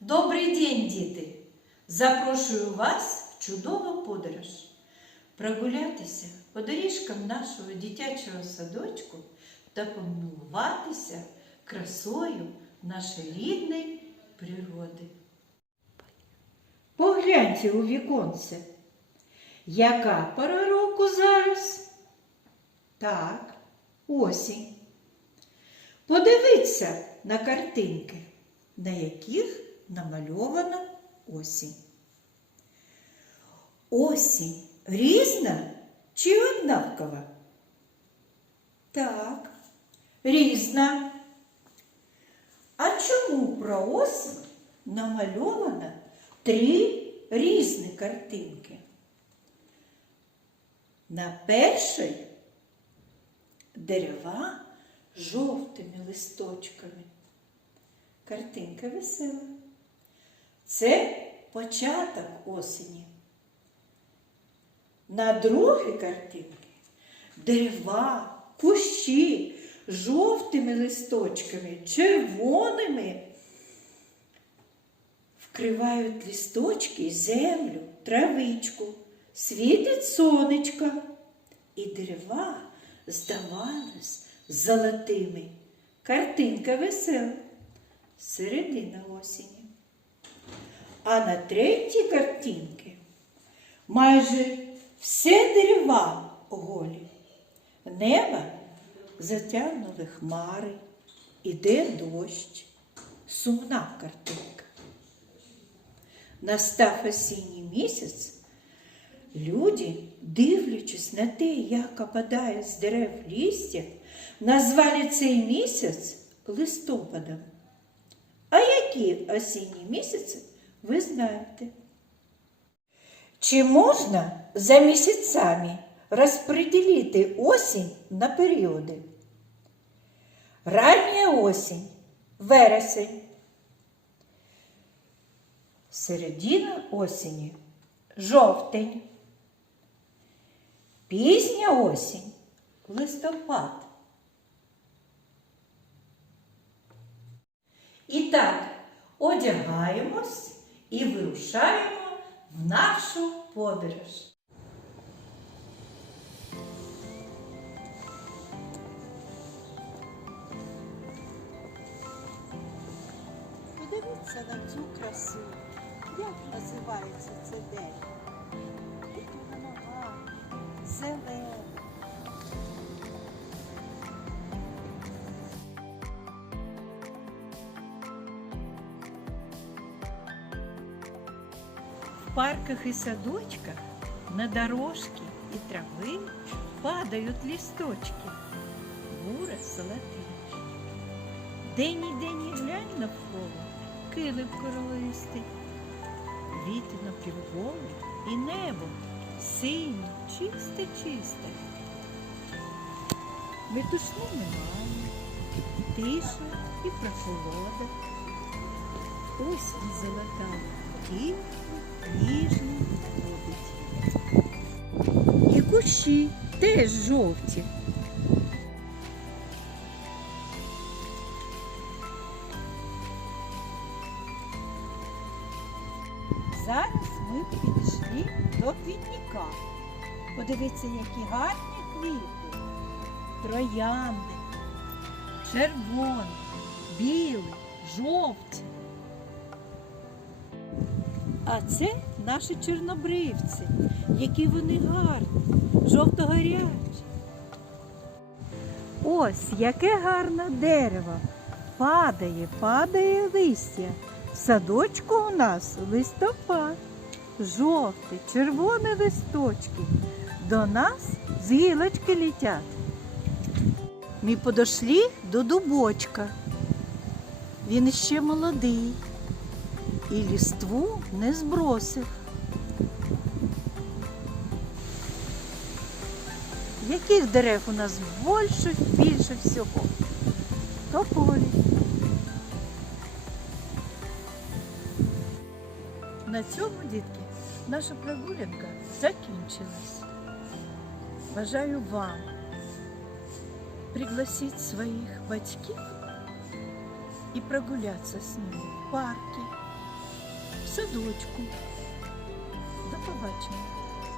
Добрий день, діти! Запрошую вас в чудову подорож. Прогулятися по доріжкам нашого дитячого садочку та помилуватися красою нашої рідної природи. Погляньте у віконце. Яка пора року зараз? Так, осінь. Подивіться на картинки, на яких намальована осінь. Осінь різна чи однакова? Так, різна. А чому про осінь намальовано три різні картинки? На першій дерева жовтими листочками. Картинка весела. Це початок осені. На другій картинці дерева, кущі жовтими листочками, червоними. Вкривають листочки землю, травичку, світить сонечко, і дерева здавались золотими. Картинка весела, середина осені. А на третій картинці майже всі дерева голі. Небо затягнули хмари, іде дощ, сумна картинка. Настав осінній місяць, люди, дивлячись на те, як опадає з дерев листя, назвали цей місяць листопадом. А які осінні місяці ви знаєте? Чи можна за місяцями розподілити осінь на періоди? Рання осінь, вересень. Середина осені жовтень. Пізня осінь листопад. І так, одягаємось і вирушаємо в нашу подорож. Подивіться на цю красу. Як називається це дерево? Яке воно гарне, зелене. Парках и садочках на дорожки и травы падают листочки, буро-золотые. День-ніде не глянь навколо, килим королистий. Віти напівголи і небо синє, чисте-чисте. Метушну немає, тиша і прохолода. Осінь золота, тихо, ніжно відходить. І кущі теж жовті. Зараз ми підійшли до квітника. Подивіться, які гарні квіти. Троянди, червоні, білі, жовті. А це наші чорнобривці, які вони гарні, жовто-гарячі. Ось яке гарне дерево. Падає, падає листя. В садочку у нас листопад, жовтий, червоні листочки. До нас з гілочки летять. Ми подошли до дубочка. Він ще молодий і ліству не збросив. Яких дерев у нас більше, більше всього? Тополі. На цьому, дітки, наша прогулянка закінчилась. Бажаю вам пригласить своих батьків и прогуляться с ними в парке, садочку. До побачення.